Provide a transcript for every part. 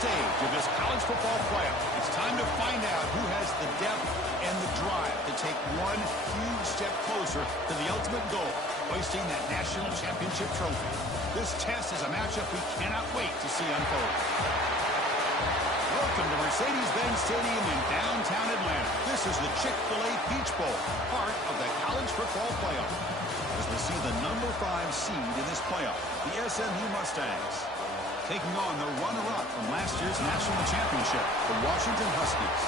stage of this college football playoff. It's time to find out who has the depth and the drive to take one huge step closer to the ultimate goal, hoisting that national championship trophy. This test is a matchup we cannot wait to see unfold. Welcome to Mercedes-Benz Stadium in downtown Atlanta. This is the Chick-fil-A Peach Bowl, part of the college football playoff. As we see the number 5 seed in this playoff, the SMU Mustangs, taking on the runner-up from last year's national championship, the Washington Huskies.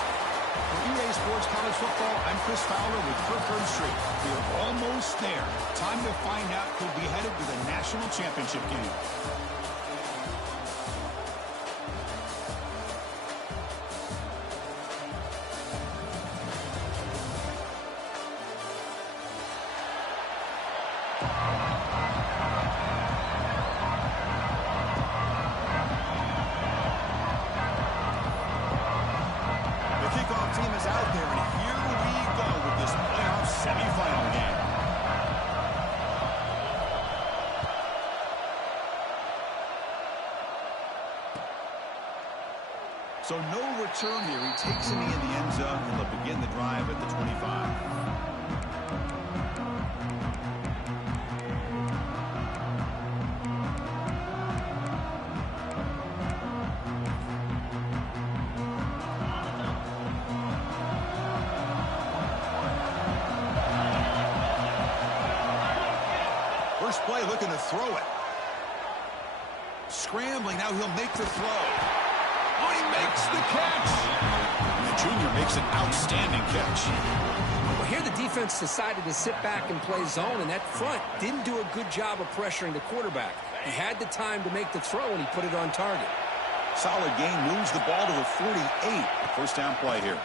For EA Sports College Football, I'm Chris Fowler with Kirk Herbstreit. We are almost there. Time to find out who'll be headed to the national championship game. So no return here. He takes it in the end zone, and they'll begin the drive at the 25. First play, looking to throw it. Scrambling, now he'll make the throw. Oh, he makes the catch. And the junior makes an outstanding catch. Well, here the defense decided to sit back and play zone, and that front didn't do a good job of pressuring the quarterback. He had the time to make the throw, and he put it on target. Solid gain, moves the ball to the 48. First down play here.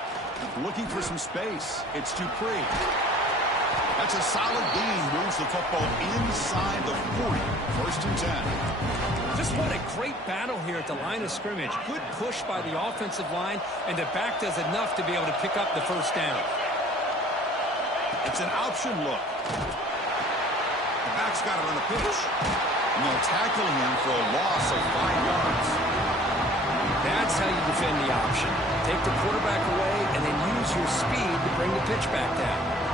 Looking for some space. It's Dupree. That's a solid gain. Moves the football inside the 40. First and 10. Just what a great battle here at the line of scrimmage. Good push by the offensive line, and the back does enough to be able to pick up the first down. It's an option look. The back's got it on the pitch. And they'll tackle him for a loss of 5 yards. That's how you defend the option. Take the quarterback away and then use your speed to bring the pitch back down.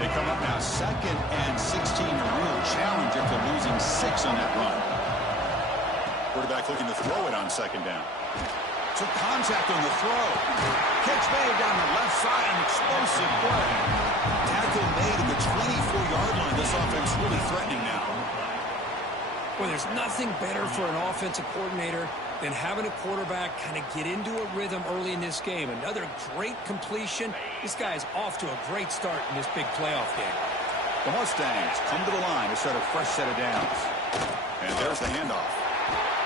They come up now 2nd and 16, a real challenge after losing 6 on that run. Quarterback looking to throw it on 2nd down. Took contact on the throw. Catch made down the left side, an explosive play. Tackle made at the 24-yard line. This offense really threatening now. Well, there's nothing better for an offensive coordinator than having a quarterback kind of get into a rhythm early in this game. Another great completion. This guy is off to a great start in this big playoff game. The Mustangs come to the line to start a fresh set of downs. And there's the handoff.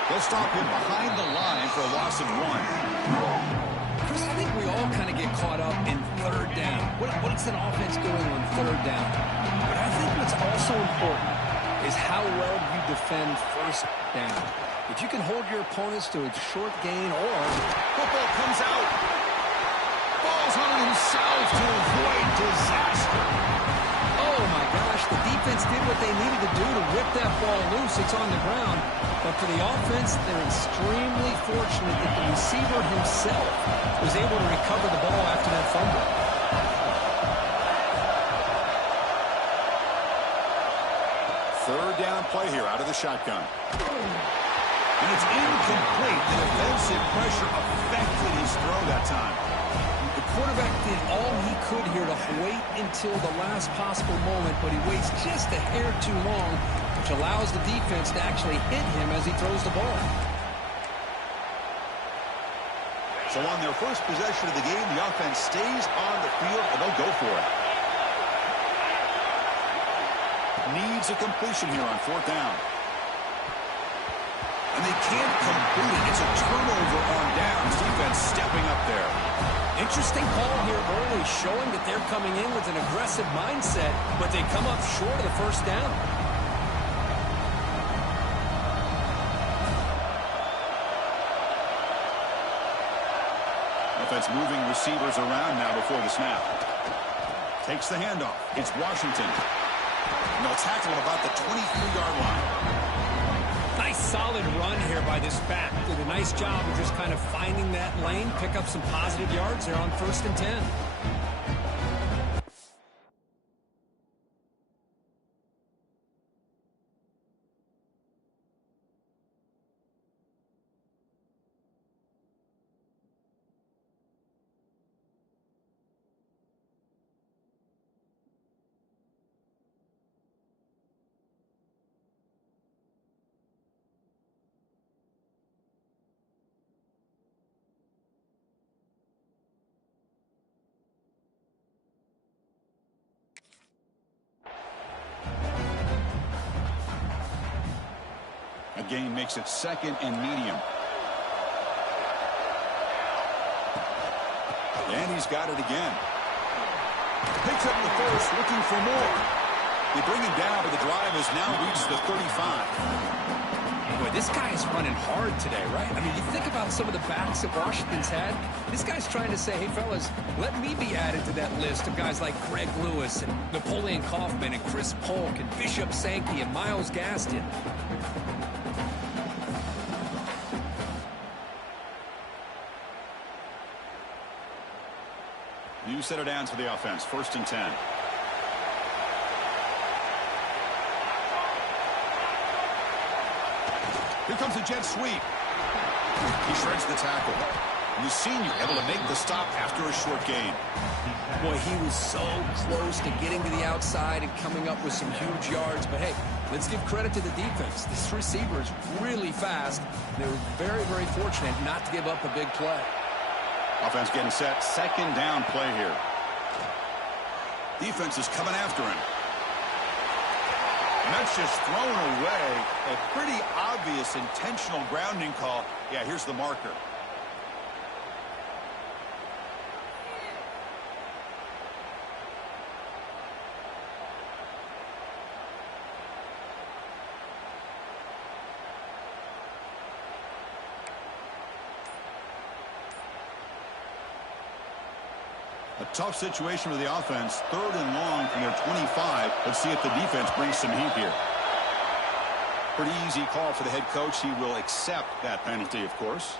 They'll stop him behind the line for a loss of 1. Chris, I think we all kind of get caught up in 3rd down. What's an offense doing on 3rd down? But I think what's also important is how well you defend 1st down. If you can hold your opponents to a short gain, or football comes out. Falls on himself to avoid disaster. Oh my gosh, the defense did what they needed to do to rip that ball loose. It's on the ground. But for the offense, they're extremely fortunate that the receiver himself was able to recover the ball after that fumble. Third down play here out of the shotgun. And it's incomplete. The defensive pressure affected his throw that time. The quarterback did all he could here to wait until the last possible moment, but he waits just a hair too long, which allows the defense to actually hit him as he throws the ball. So on their first possession of the game, the offense stays on the field, and they'll go for it. Needs a completion here on 4th down. And they can't complete it. It's a turnover on downs. Defense stepping up there. Interesting call here early, showing that they're coming in with an aggressive mindset, but they come up short of the first down. Offense moving receivers around now before the snap. Takes the handoff. It's Washington. And they'll tackle at about the 23-yard line. solid run here by this back. Did a nice job of just kind of finding that lane, pick up some positive yards there on 1st and 10. A gain makes it 2nd and medium. And he's got it again. Picks up the first, looking for more. They bring him down, but the drive has now reached the 35. Boy, this guy is running hard today, right? I mean, you think about some of the backs that Washington's had. This guy's trying to say, hey, fellas, let me be added to that list of guys like Greg Lewis and Napoleon Kaufman and Chris Polk and Bishop Sankey and Myles Gaston. You set it down to the offense. 1st and 10. Here comes the jet sweep. He shreds the tackle. And the senior able to make the stop after a short gain. Boy, he was so close to getting to the outside and coming up with some huge yards. But, hey, let's give credit to the defense. This receiver is really fast. They were very, very fortunate not to give up a big play. Offense getting set. 2nd down play here. Defense is coming after him. And that's just thrown away. A pretty obvious intentional grounding call. Yeah, here's the marker. A tough situation for the offense. 3rd and long from their 25. Let's see if the defense brings some heat here. Pretty easy call for the head coach. He will accept that penalty, of course.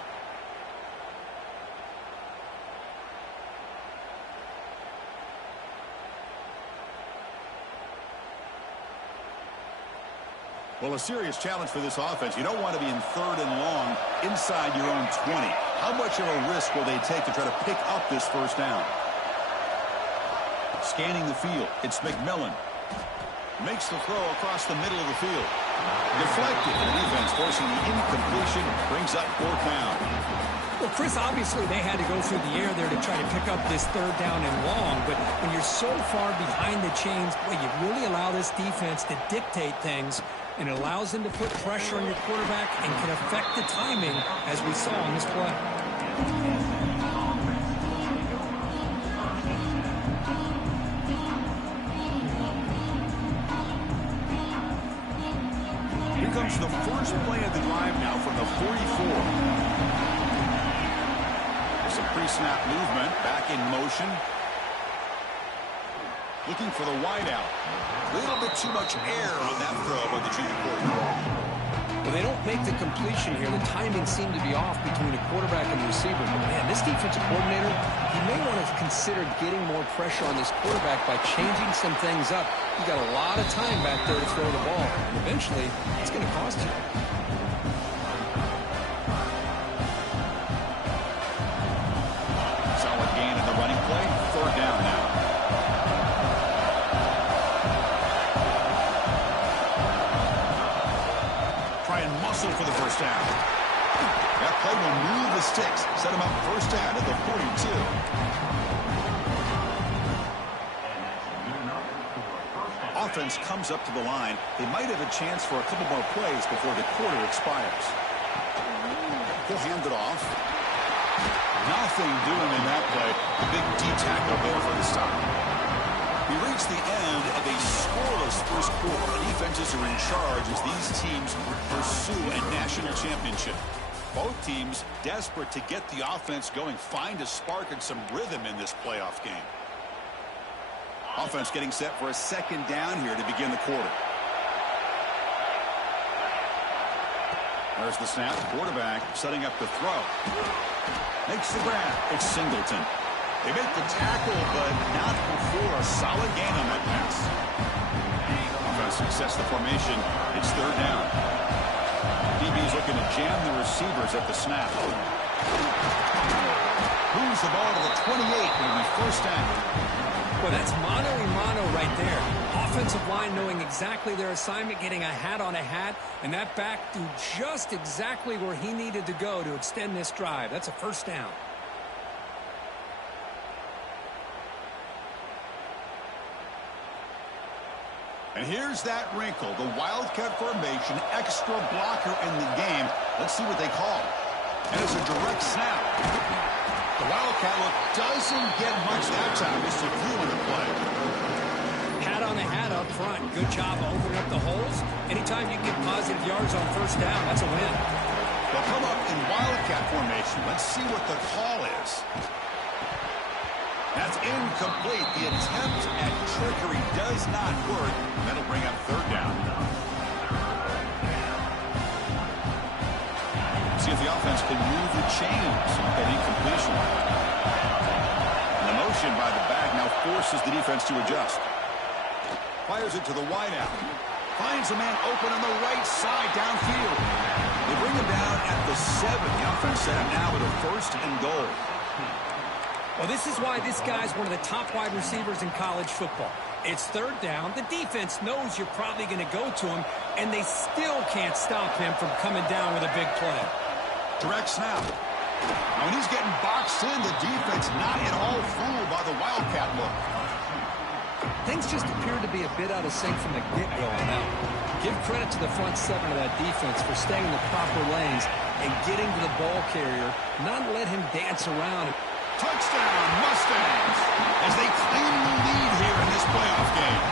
Well, a serious challenge for this offense. You don't want to be in 3rd and long inside your own 20. How much of a risk will they take to try to pick up this 1st down? Scanning the field, it's McMillan. Makes the throw across the middle of the field. Deflected. The defense forcing the incompletion. Brings up 4th down. Well, Chris, obviously they had to go through the air there to try to pick up this 3rd down and long. But when you're so far behind the chains, boy, you really allow this defense to dictate things. And it allows them to put pressure on your quarterback and can affect the timing, as we saw on this play. Here comes the first play of the drive now from the 44. There's some pre-snap movement, back in motion. Looking for the wideout. A little bit too much air on that throw by the junior quarterback. Well, they don't make the completion here. The timing seemed to be off between the quarterback and the receiver. But, man, this defensive coordinator, he may want to consider getting more pressure on this quarterback by changing some things up. You got a lot of time back there to throw the ball. And eventually, it's going to cost you. Solid gain in the running play. 3rd down now. For the 1st down. That play will move the sticks. Set him up 1st down at the 42. Offense comes up to the line. They might have a chance for a couple more plays before the quarter expires. He'll hand it off. Nothing doing in that play. A big D tackle there for the stop. We reach the end of a scoreless 1st quarter. The defenses are in charge as these teams pursue a national championship. Both teams desperate to get the offense going, find a spark and some rhythm in this playoff game. Offense getting set for a 2nd down here to begin the quarter. There's the snap. Quarterback setting up the throw. Makes the grab. It's Singleton. They make the tackle, but not before a solid gain on that pass. Offense success the formation. It's third down. DB's looking to jam the receivers at the snap. Moves the ball to the 28. It'll be first down. Well, that's mano-a-mano right there. Offensive line knowing exactly their assignment, getting a hat on a hat, and that back threw just exactly where he needed to go to extend this drive. That's a first down. And here's that wrinkle, the Wildcat formation, extra blocker in the game. Let's see what they call. And it's a direct snap. The Wildcat look doesn't get much that time. It's a few in the play. Hat on a hat up front. Good job opening up the holes. Anytime you get positive yards on first down, that's a win. They'll come up in Wildcat formation. Let's see what the call is. That's incomplete. The attempt at trickery does not work. That'll bring up third down. See if the offense can move the chains with that incompletion. And the motion by the back now forces the defense to adjust. Fires it to the wideout. Finds a man open on the right side downfield. They bring him down at the 7. The offense set him now with a first and goal. Well, this is why this guy's one of the top wide receivers in college football. It's third down. The defense knows you're probably going to go to him, and they still can't stop him from coming down with a big play. Direct snap. Now, when he's getting boxed in, the defense not at all fooled by the Wildcat look. Things just appear to be a bit out of sync from the get-go on that one. Give credit to the front 7 of that defense for staying in the proper lanes and getting to the ball carrier, not let him dance around. Touchdown, Mustangs, as they claim the lead here in this playoff game.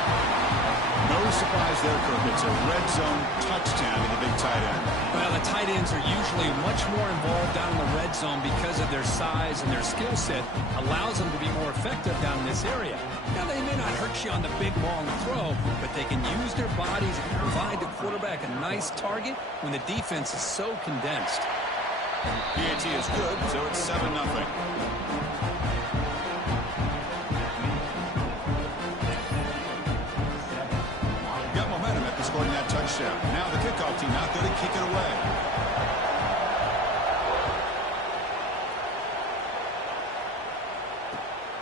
No surprise there, Kirk. It's a red zone touchdown to the big tight end. Well, the tight ends are usually much more involved down in the red zone because of their size and their skill set allows them to be more effective down in this area. Now, they may not hurt you on the big, long throw, but they can use their bodies and provide the quarterback a nice target when the defense is so condensed. PAT is good, so it's 7-0. Got momentum after scoring that touchdown. Now the kickoff team out there to kick it away.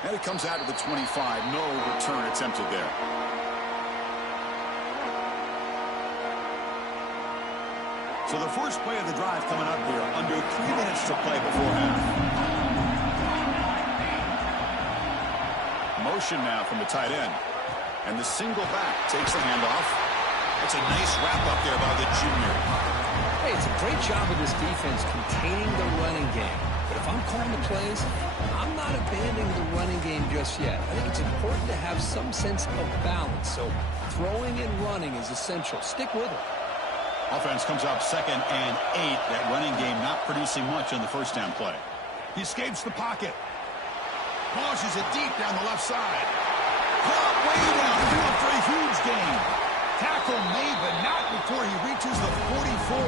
And it comes out to the 25. No return attempted there. So the first play of the drive coming up here. Under 3 minutes to play before half. Motion now from the tight end. And the single back takes the handoff. That's a nice wrap up there by the junior. Hey, it's a great job of this defense containing the running game. But if I'm calling the plays, I'm not abandoning the running game just yet. I think it's important to have some sense of balance. So throwing and running is essential. Stick with it. Offense comes up 2nd and 8. That running game not producing much on the first down play. He escapes the pocket. Launches it deep down the left side. Caught way downfield for a huge gain. Tackle made, but not before he reaches the 44.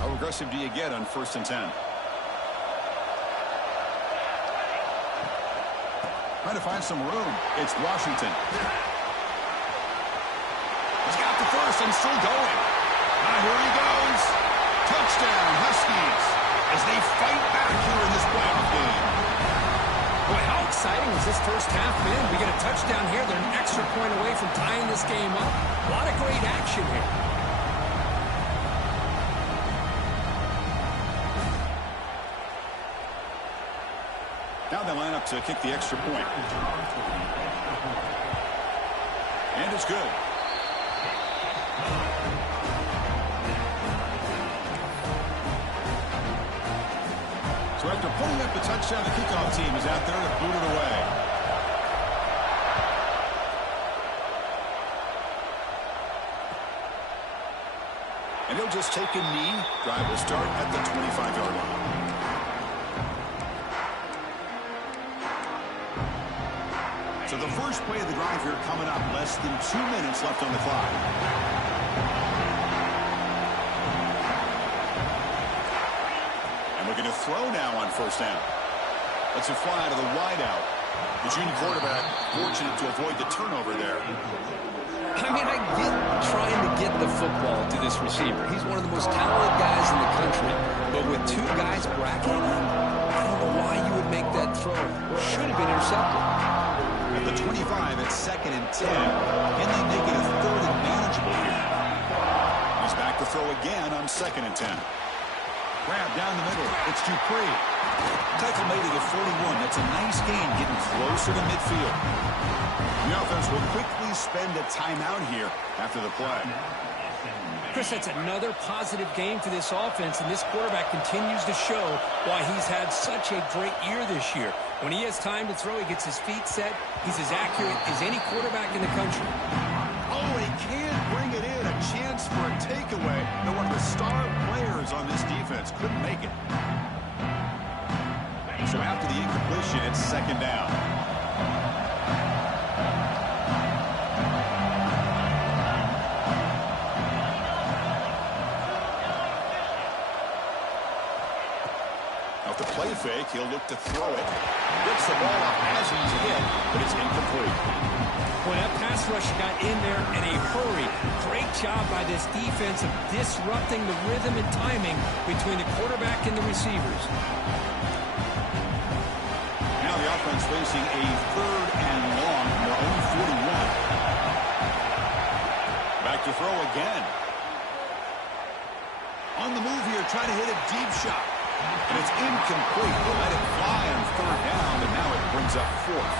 How aggressive do you get on 1st and 10? Trying to find some room. It's Washington. He's got the first and still going. Now here he goes. Touchdown, Huskies, as they fight back here in this playoff game. Boy, how exciting has this first half been? We get a touchdown here. They're an extra point away from tying this game up. A lot of great action here. Now they line up to kick the extra point. And it's good. So after putting up the touchdown, the kickoff team is out there to boot it away. And he'll just take a knee. Drive will start at the 25-yard line. So the first play of the drive here coming up. Less than 2 minutes left on the clock. And looking to throw now on first down. Let's it fly out of the wideout. The junior quarterback fortunate to avoid the turnover there. I mean, I get trying to get the football to this receiver. He's one of the most talented guys in the country. But with two guys bracketing him, I don't know why you would make that throw. Should have been intercepted. At the 25, it's 2nd and 10. Can they make it a 3rd and manageable here? He's back to throw again on 2nd and 10. Grab down the middle. It's Dupree. Tackle made it at 41. That's a nice gain, getting closer to midfield. The offense will quickly spend a timeout here after the play. Chris, that's another positive game for this offense, and this quarterback continues to show why he's had such a great year this year. When he has time to throw, he gets his feet set. He's as accurate as any quarterback in the country. Oh, he can't bring it in. A chance for a takeaway. But one of the star players on this defense couldn't make it. So after the incompletion, it's 2nd down. Off the play fake, he'll look to throw it. Gets the ball up as he's hit, but it's incomplete. Well, that pass rush got in there in a hurry. Great job by this defense of disrupting the rhythm and timing between the quarterback and the receivers. Now the offense facing a 3rd and long from their own 41. Back to throw again. On the move here, trying to hit a deep shot. And it's incomplete. They'll let it fly on 3rd down, but now it brings up 4th.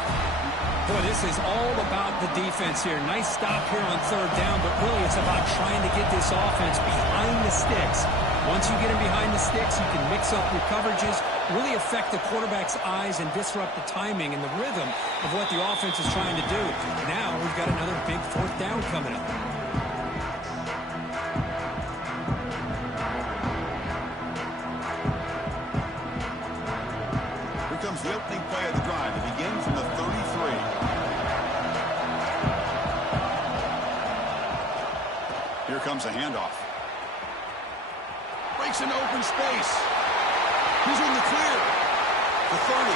Boy, this is all about the defense here. Nice stop here on 3rd down, but really it's about trying to get this offense behind the sticks. Once you get him behind the sticks, you can mix up your coverages, really affect the quarterback's eyes and disrupt the timing and the rhythm of what the offense is trying to do. Now we've got another big 4th down coming up. Here comes the opening play of the drive. It begins from the 33. Here comes a handoff. Breaks into open space. He's in the clear. The 30.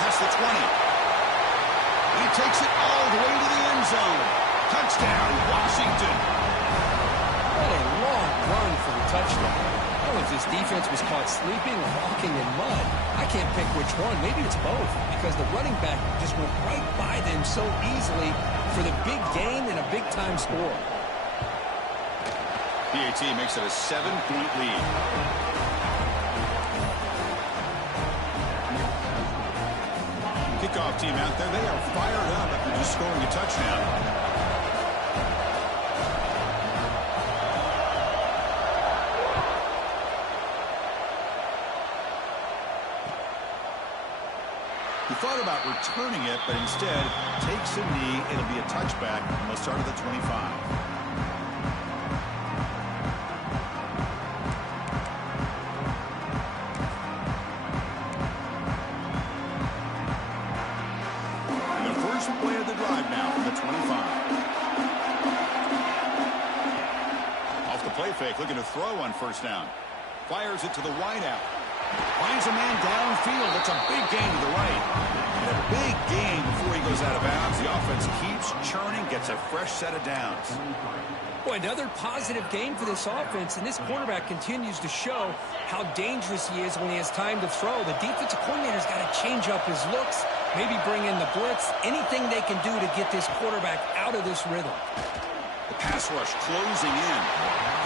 Past the 20. And he takes it all the way to the end zone. Touchdown, Washington. What a long run for the touchdown. I don't know if this defense was caught sleeping or walking in mud. I can't pick which one. Maybe it's both, because the running back just went right by them so easily for the big gain and a big-time score. PAT makes it a 7-point lead. Kickoff team out there. They are fired up after just scoring a touchdown. He thought about returning it, but instead takes a knee. It'll be a touchback, and they'll start at the 25. Play of the drive now from the 25. Off the play fake, looking to throw on first down. Fires it to the wideout. Finds a man downfield. It's a big gain to the right. And a big gain before he goes out of bounds. The offense keeps churning, gets a fresh set of downs. Boy, another positive game for this offense, and this quarterback continues to show how dangerous he is when he has time to throw. The defensive coordinator's got to change up his looks, maybe bring in the blitz, anything they can do to get this quarterback out of this rhythm. The pass rush closing in.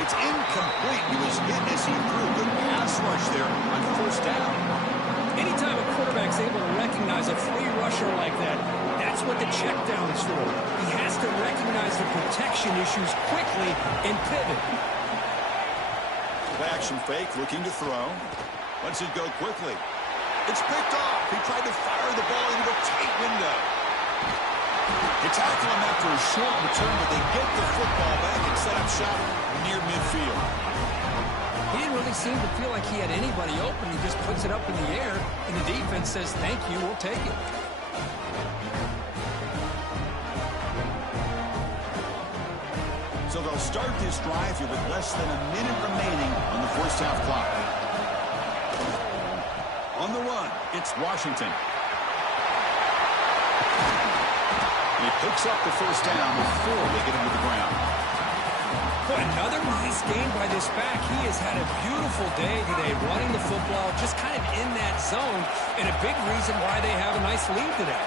It's incomplete. He was hit as he threw. Good pass rush there on first down. Anytime a quarterback's able to recognize a free rusher like that, that's what the check down is for. He has to recognize the protection issues quickly and pivot. Action fake, looking to throw. Lets it go quickly. It's picked off. He tried to fire the ball into a tight window. They tackle him after a short return, but they get the football back and set up shop near midfield. He didn't really seem to feel like he had anybody open. He just puts it up in the air, and the defense says, thank you, we'll take it. So they'll start this drive here with less than a minute remaining on the first half clock. On the run, it's Washington. He picks up the first down before they get him to the ground. Boy, another nice game by this back. He has had a beautiful day today running the football, just kind of in that zone, and a big reason why they have a nice lead today.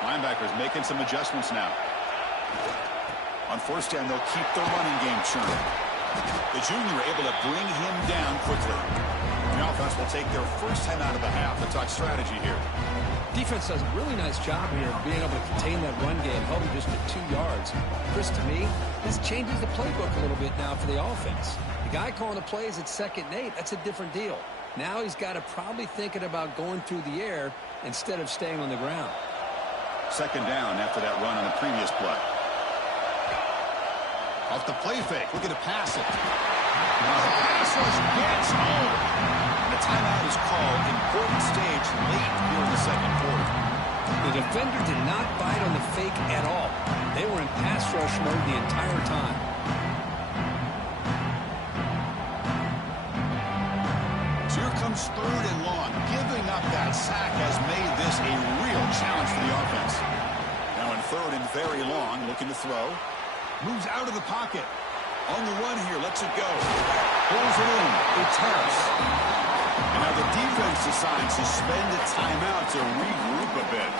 Linebackers making some adjustments now. On first down, they'll keep the running game churning. The junior able to bring him down quickly. The offense will take their first time out of the half to talk strategy here. Defense does a really nice job here of being able to contain that run game, held him just at 2 yards. Chris, to me, this changes the playbook a little bit now for the offense. The guy calling the plays at 2nd and 8, that's a different deal. Now he's got to probably thinking about going through the air instead of staying on the ground. 2nd down after that run on the previous play. Off the play fake, looking to pass it. The pass rush gets home. And a timeout is called. Important stage late here in the 2nd quarter. The defender did not bite on the fake at all. They were in pass rush mode the entire time. So here comes 3rd and long. Giving up that sack has made this a real challenge for the offense. Now in 3rd and very long, looking to throw. Moves out of the pocket. On the run here, lets it go. Pulls it in. It's And now the defense decides to spend a timeout to regroup a bit.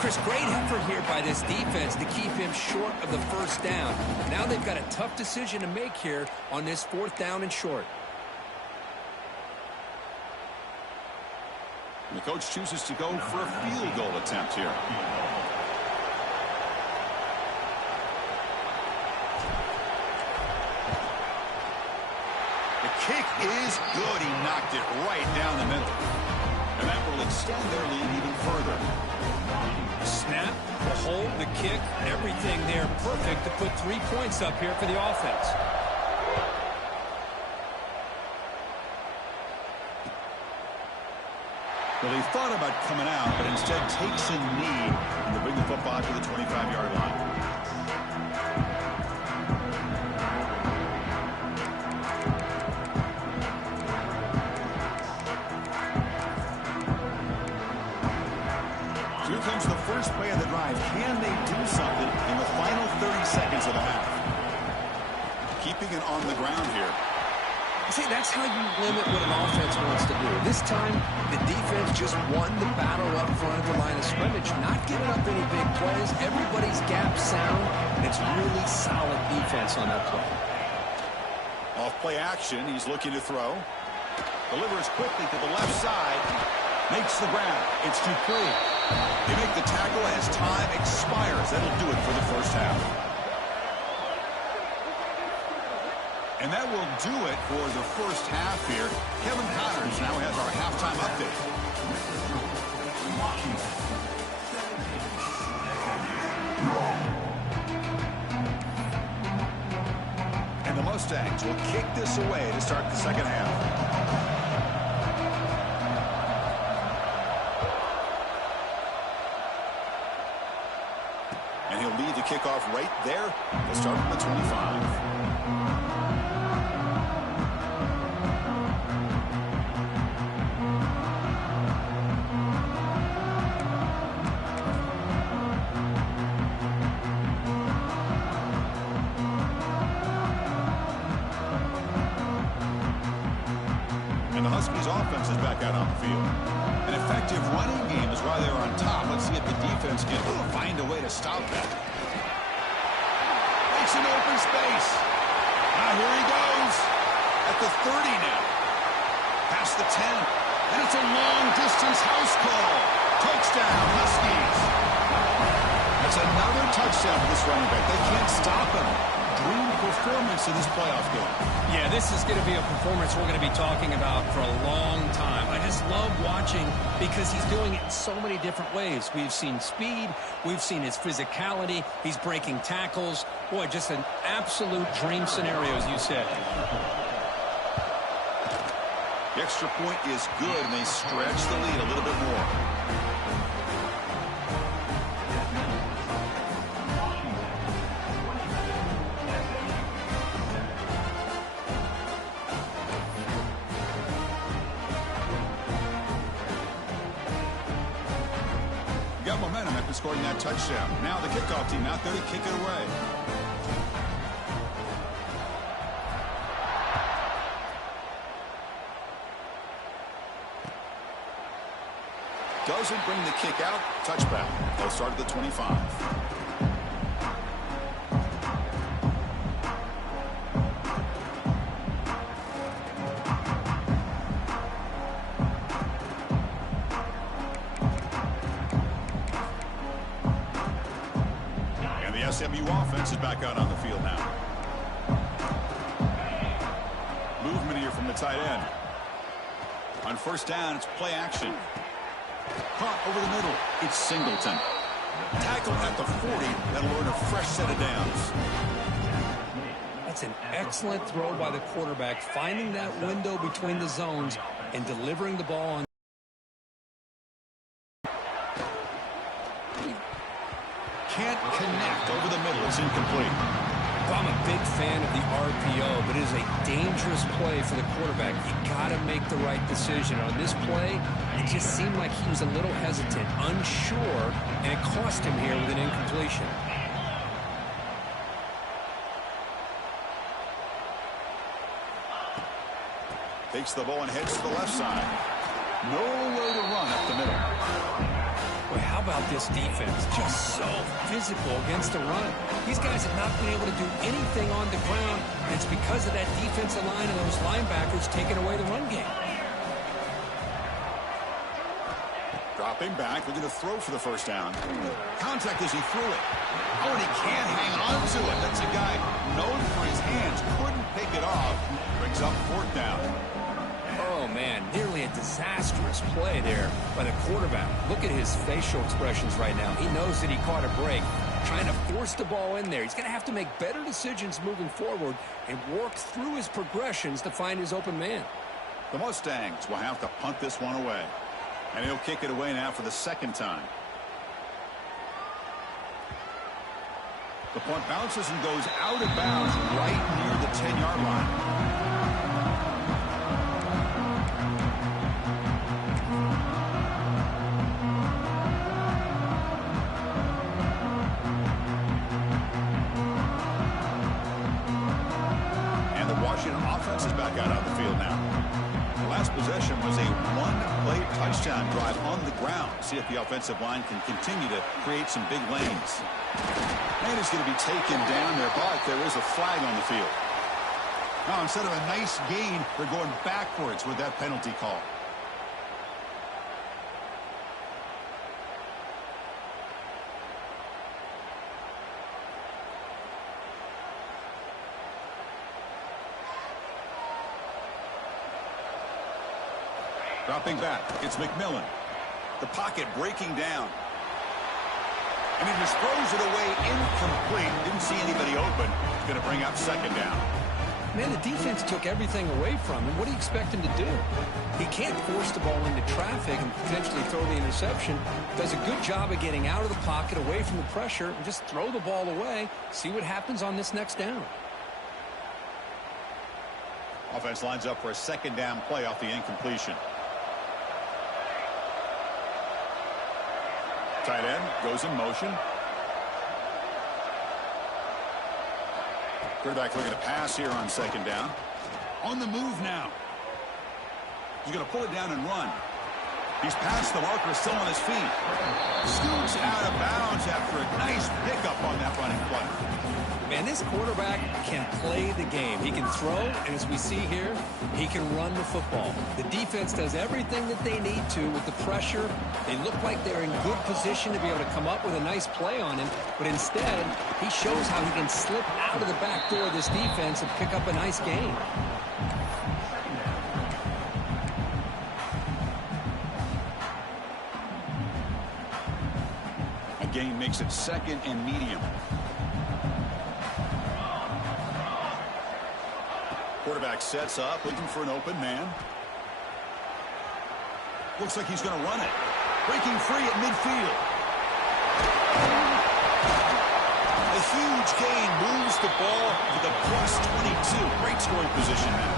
Chris, great effort here by this defense to keep him short of the first down. Now they've got a tough decision to make here on this 4th down and short. The coach chooses to go for a field goal attempt here. Kick is good. He knocked it right down the middle. And that will extend their lead even further. Snap, the hold, the kick, everything there perfect to put 3 points up here for the offense. Well, he thought about coming out, but instead takes a knee and to bring the football to the 25-yard line. Here comes the first play of the drive. Can they do something in the final 30 seconds of the half? Keeping it on the ground here. See, that's how you limit what an offense wants to do. This time, the defense just won the battle up front of the line of scrimmage, not giving up any big plays. Everybody's gap sound, and it's really solid defense on that play. Off play action, he's looking to throw. Delivers quickly to the left side. Makes the grab. It's Dupree. They make the tackle as time expires. That'll do it for the first half. And that will do it for the first half here. Kevin Connors now has our halftime update. And the Mustangs will kick this away to start the second half. And he'll lead the kickoff right there. They'll start from the 25. And the Huskies offense is back out on the field. An effective running game is why they're on top. Let's see if the defense can find a way to stop that. Makes an open space. Now here he goes. At the 30 now. Past the 10. And it's a long-distance house call. Touchdown, Huskies. That's another touchdown for this running back. They can't stop him. Dream performance in this playoff game. Yeah, this is going to be a performance we're going to be talking about for a long time. I just love watching because he's doing it in so many different ways. We've seen speed. We've seen his physicality. He's breaking tackles. Boy, just an absolute dream scenario, as you said. The extra point is good, and they stretch the lead a little bit more. in scoring that touchdown. Now the kickoff team out there to kick it away. Doesn't bring the kick out. Touchback. They'll start at the 25. And the SMU offense is back out on the field now. Movement here from the tight end. On first down, it's play action. Caught over the middle. It's Singleton. Tackled at the 40. That'll earn a fresh set of downs. That's an excellent throw by the quarterback, finding that window between the zones and delivering the ball on. Can't connect over the middle. It's incomplete. I'm a big fan of the RPO, but it is a dangerous play for the quarterback. You got to make the right decision. On this play, it just seemed like he was a little hesitant, unsure, and it cost him here with an incompletion. Takes the ball and heads to the left side. Nowhere to run up the middle. Boy, how about this defense? Just so physical against the run. These guys have not been able to do anything on the ground, and it's because of that defensive line and those linebackers taking away the run game. Dropping back, looking to throw for the first down. Contact as he threw it. Oh, and he can't hang on to it. That's a guy known for his hands. Couldn't pick it off. Brings up fourth down. Oh, man, nearly a disastrous play there by the quarterback. Look at his facial expressions right now. He knows that he caught a break, trying to force the ball in there. He's going to have to make better decisions moving forward and work through his progressions to find his open man. The Mustangs will have to punt this one away. And he'll kick it away now for the second time. The punt bounces and goes out of bounds right near the 10-yard line. Offense is back out on the field now. The last possession was a one-play touchdown drive on the ground. See if the offensive line can continue to create some big lanes. And he's going to be taken down there, but there is a flag on the field. Now, instead of a nice gain, they're going backwards with that penalty call. Dropping back, it's McMillan. The pocket breaking down. And he just throws it away incomplete. Didn't see anybody open. It's going to bring up second down. Man, the defense took everything away from him. What do you expect him to do? He can't force the ball into traffic and potentially throw the interception. Does a good job of getting out of the pocket, away from the pressure, and just throw the ball away. See what happens on this next down. Offense lines up for a second down play off the incompletion. Tight end goes in motion. Quarterback looking to pass here on second down. On the move now. He's going to pull it down and run. He's past the marker, still on his feet. Scoots out of bounds after a nice pickup on that running play. Man, this quarterback can play the game. He can throw, and as we see here, he can run the football. The defense does everything that they need to with the pressure. They look like they're in good position to be able to come up with a nice play on him, but instead, he shows how he can slip out of the back door of this defense and pick up a nice gain. A gain makes it second and medium. Quarterback sets up, looking for an open man. Looks like he's going to run it. Breaking free at midfield. A huge gain moves the ball to the +22. Great scoring position now.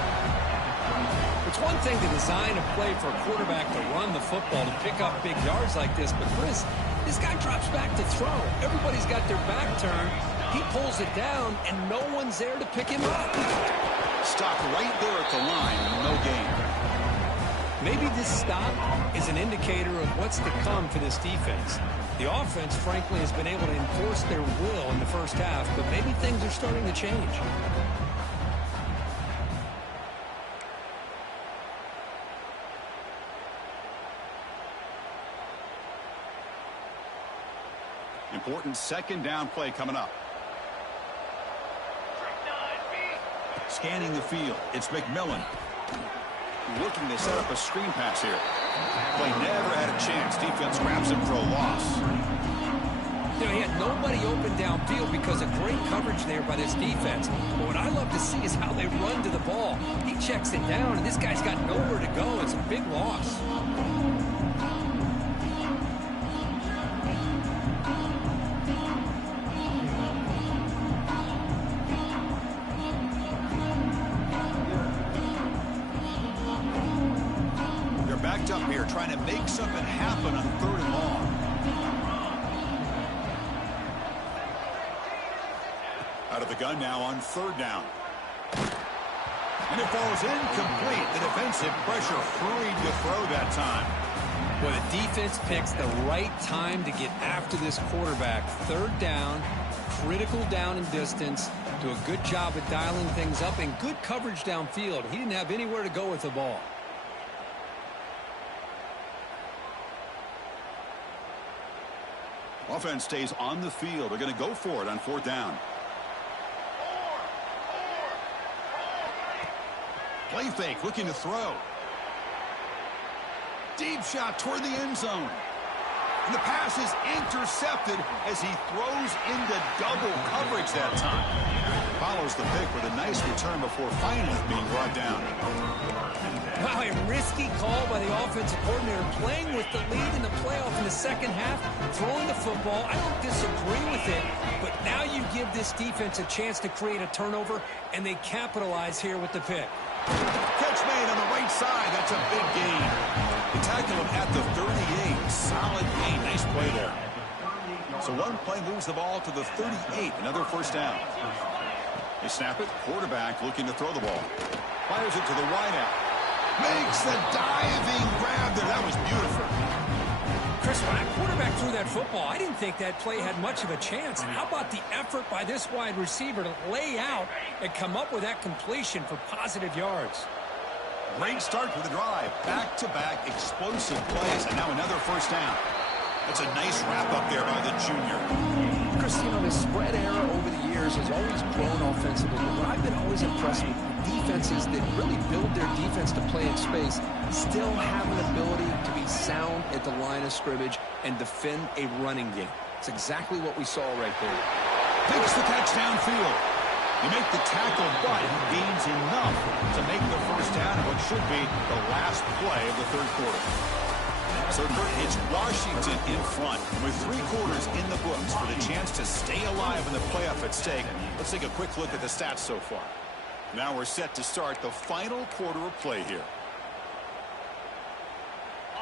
It's one thing to design a play for a quarterback to run the football, to pick up big yards like this, but Chris, This guy drops back to throw. Everybody's got their back turned. He pulls it down, and no one's there to pick him up. Stopped right there at the line, no gain. Maybe this stop is an indicator of what's to come for this defense. The offense, frankly, has been able to enforce their will in the first half, but maybe things are starting to change. Important second down play coming up. Scanning the field, it's McMillan. Looking to set up a screen pass here. Play never had a chance. Defense grabs him for a loss. You know, he had nobody open downfield because of great coverage there by this defense. But what I love to see is how they run to the ball. He checks it down, and this guy's got nowhere to go. It's a big loss. Up here trying to make something happen on 3rd and long. Out of the gun now on 3rd down. And it falls incomplete. The defensive pressure hurried to throw that time. Well, the defense picks the right time to get after this quarterback. 3rd down, critical down and distance. Do a good job of dialing things up and good coverage downfield. He didn't have anywhere to go with the ball. Offense stays on the field. They're going to go for it on 4th down. Play fake, looking to throw. Deep shot toward the end zone. And the pass is intercepted as he throws into double coverage that time. Follows the pick with a nice return before finally being brought down. Wow, a risky call by the offensive coordinator, playing with the lead in the playoff in the second half, throwing the football. I don't disagree with it, but now you give this defense a chance to create a turnover, and they capitalize here with the pick. Catch made on the right side. That's a big gain. They tackle him at the 38. Solid gain. Nice play there. So one play moves the ball to the 38. Another 1st down. They snap it. Quarterback looking to throw the ball. Fires it to the wideout. Makes the diving grab there. That was beautiful. Chris, when that quarterback threw that football, I didn't think that play had much of a chance. How about the effort by this wide receiver to lay out and come up with that completion for positive yards? Great start to the drive. Back-to-back explosive plays, and now another 1st down. That's a nice wrap-up there by the junior. Chris, you know, the spread era over the years has always grown offensively, but I've been always impressed with defenses that really build their defense to play in space, still have an ability to be sound at the line of scrimmage and defend a running game. It's exactly what we saw right there. Picks the catch downfield. You make the tackle, but gains enough to make the 1st down in what should be the last play of the 3rd quarter. So it's Washington in front with 3 quarters in the books for the chance to stay alive in the playoff at stake. Let's take a quick look at the stats so far. Now we're set to start the final quarter of play here.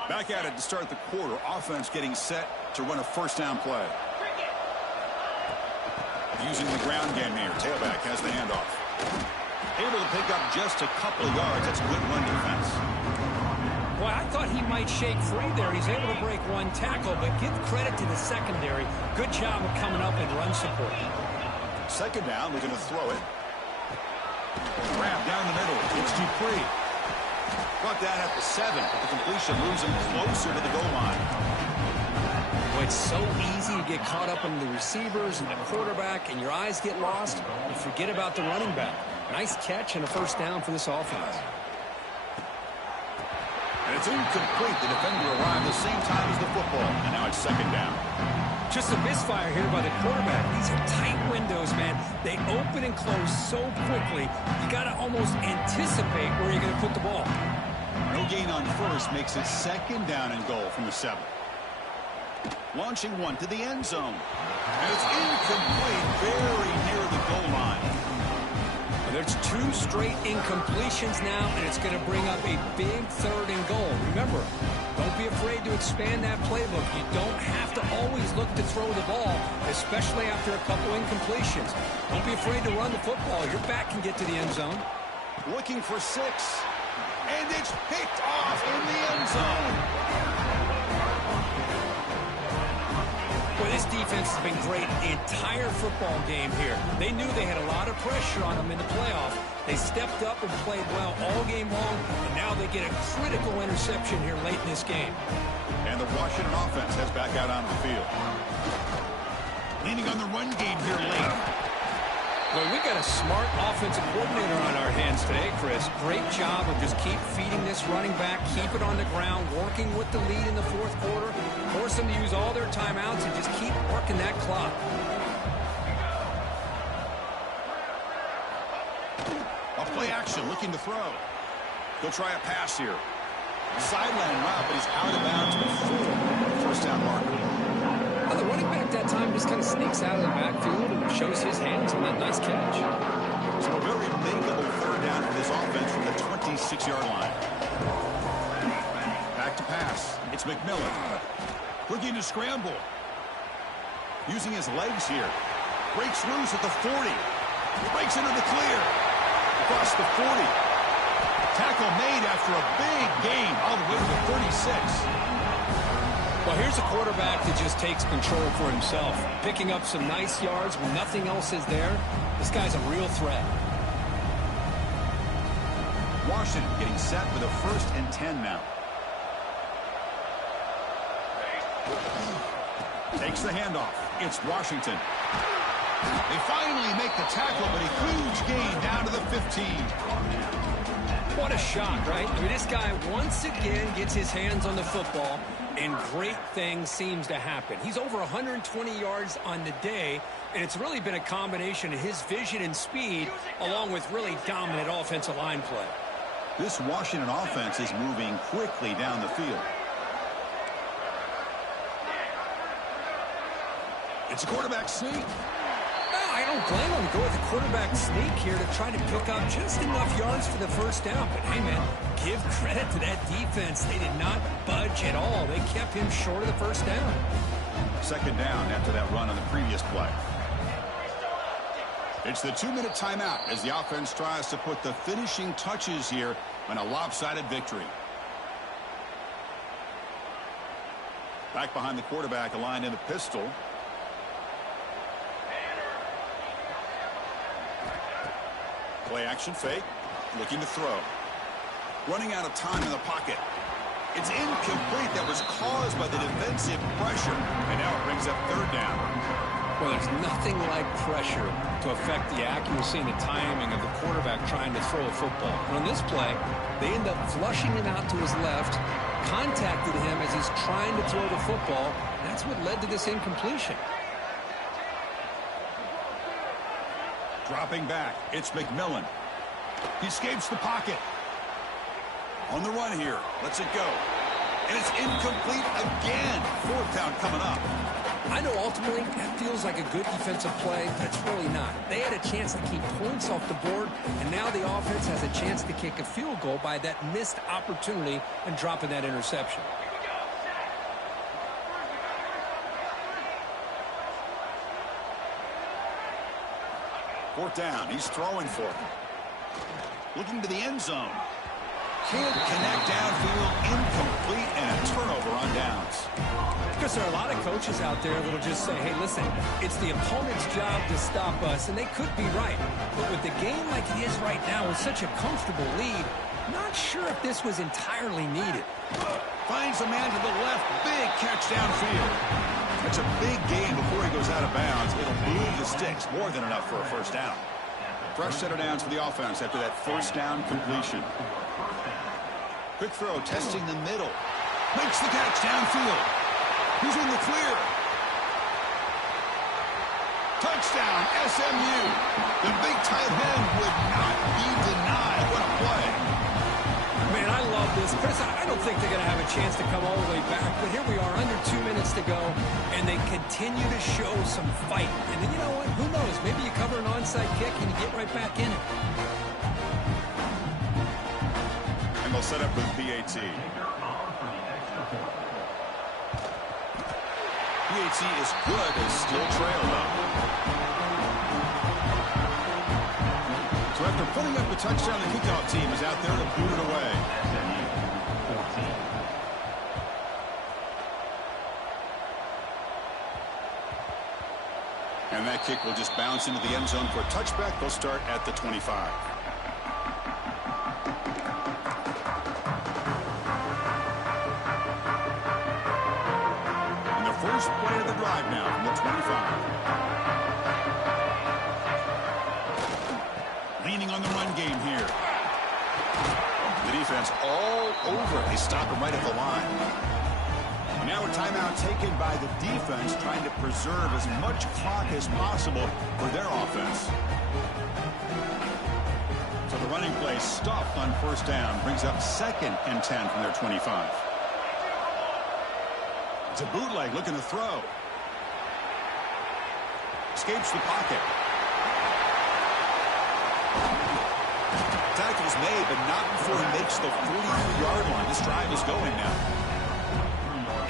Back at it to start the quarter. Offense getting set to run a 1st down play. Using the ground game here. Tailback has the handoff. Able to pick up just a couple of yards. That's good run defense. Well, I thought he might shake free there. He's able to break 1 tackle, but give credit to the secondary. Good job of coming up and run support. 2nd down, they're going to throw it. Grab down the middle. It's Dupree. Brought down at the 7. The completion moves him closer to the goal line. Well, it's so easy to get caught up in the receivers and the quarterback, and your eyes get lost. You forget about the running back. Nice catch and a 1st down for this offense. And it's incomplete. The defender arrived the same time as the football. And now it's 2nd down. Just a misfire here by the quarterback. These are tight windows, man. They open and close so quickly. You got to almost anticipate where you're going to put the ball. No gain on 1st makes it 2nd down and goal from the 7. Launching one to the end zone. And it's incomplete, very near the goal line. They're It's 2 straight incompletions now, and it's going to bring up a big 3rd and goal. Remember, don't be afraid to expand that playbook. You don't have to always look to throw the ball, especially after a couple incompletions. Don't be afraid to run the football. Your back can get to the end zone. Looking for 6. And it's picked off in the end zone. Well, this defense has been great the entire football game here. They knew they had a lot of pressure on them in the playoff. They stepped up and played well all game long, and now they get a critical interception here late in this game. And the Washington offense heads back out onto the field. Leaning on the run game here late. Well, we got a smart offensive coordinator on our hands today, Chris. Great job of just keep feeding this running back, keep it on the ground, working with the lead in the 4th quarter, force them to use all their timeouts, and just keep working that clock. A play action, looking to throw. He'll try a pass here. Sideline route, but he's out of bounds before the 1st down marker. Well, the running back that time just kind of sneaks out of the backfield and shows his hands on that nice catch. So a very makeable 3rd down for this offense from the 26-yard line. Back to pass. It's McMillan. Looking to scramble. Using his legs here. Breaks loose at the 40. Breaks into the clear. Across the 40. Tackle made after a big gain all the way to the 36. Well, here's a quarterback that just takes control for himself, picking up some nice yards when nothing else is there. This guy's a real threat. Washington getting set with a 1st and 10 now. Takes the handoff. It's Washington. They finally make the tackle, but a huge gain down to the 15. What a shot, right? I mean, this guy once again gets his hands on the football, and great things seems to happen. He's over 120 yards on the day, and it's really been a combination of his vision and speed along with really dominant offensive line play. This Washington offense is moving quickly down the field. It's a quarterback sneak. I don't blame him to go with the quarterback sneak here to try to pick up just enough yards for the 1st down. But, hey, man, give credit to that defense. They did not budge at all. They kept him short of the 1st down. 2nd down after that run on the previous play. It's the 2-minute timeout as the offense tries to put the finishing touches here on a lopsided victory. Back behind the quarterback, aligned in the pistol. Play action fake, looking to throw. Running out of time in the pocket. It's incomplete. That was caused by the defensive pressure. And now it brings up 3rd down. Well, there's nothing like pressure to affect the accuracy and the timing of the quarterback trying to throw a football. And on this play, they end up flushing him out to his left, contacted him as he's trying to throw the football. That's what led to this incompletion. Dropping back, it's McMillan. He escapes the pocket. On the run here, lets it go. And it's incomplete again. 4th down coming up. I know ultimately that feels like a good defensive play, but it's really not. They had a chance to keep points off the board, and now the offense has a chance to kick a field goal by that missed opportunity and dropping that interception. Fourth down. He's throwing for it. Looking to the end zone. Can't connect downfield. Incomplete and a turnover on downs. Because there are a lot of coaches out there that will just say, hey, listen, it's the opponent's job to stop us, and they could be right. But with the game like it is right now with such a comfortable lead, not sure if this was entirely needed. Finds a man to the left. Big catch downfield. It's a big gain before he goes out of bounds. It'll move the sticks. More than enough for a first down. Fresh set of downs for the offense after that first down completion. Quick throw, testing the middle. Makes the catch downfield. He's in the clear. Touchdown, SMU. The big tight end would not be denied. What a play. Man, I love this. Chris, I don't think they're going to have a chance to come all the way back, but here we are, under 2 minutes to go, and they continue to show some fight. And then, you know what? Who knows? Maybe you cover an onside kick, and you get right back in it. And they'll set up with PAT. PAT is good as still trailed up. So after putting up a touchdown, the kickoff team is out there to boot it away. And that kick will just bounce into the end zone for a touchback. They'll start at the 25. And the first play of the drive now from the 25. Leaning on the run game here. The defense all over. They stop him right at the line. Now a timeout taken by the defense, trying to preserve as much clock as possible for their offense. So the running play stopped on first down, brings up 2nd and 10 from their 25. It's a bootleg looking to throw. Escapes the pocket. Tackle's made, but not before he makes the 43-yard line. This drive is going now.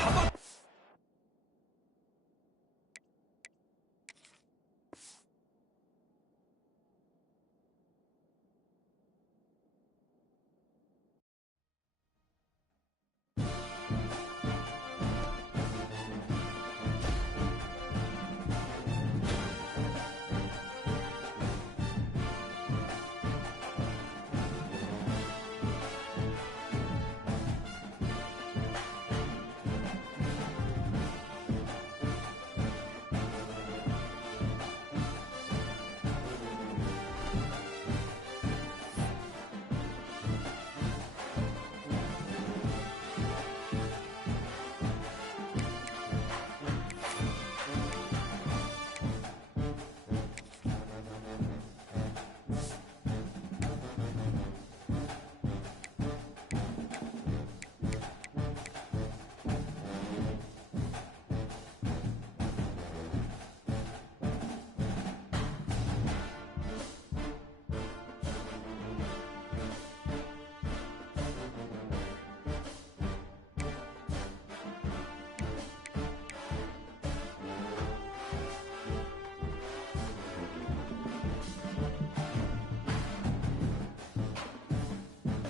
How about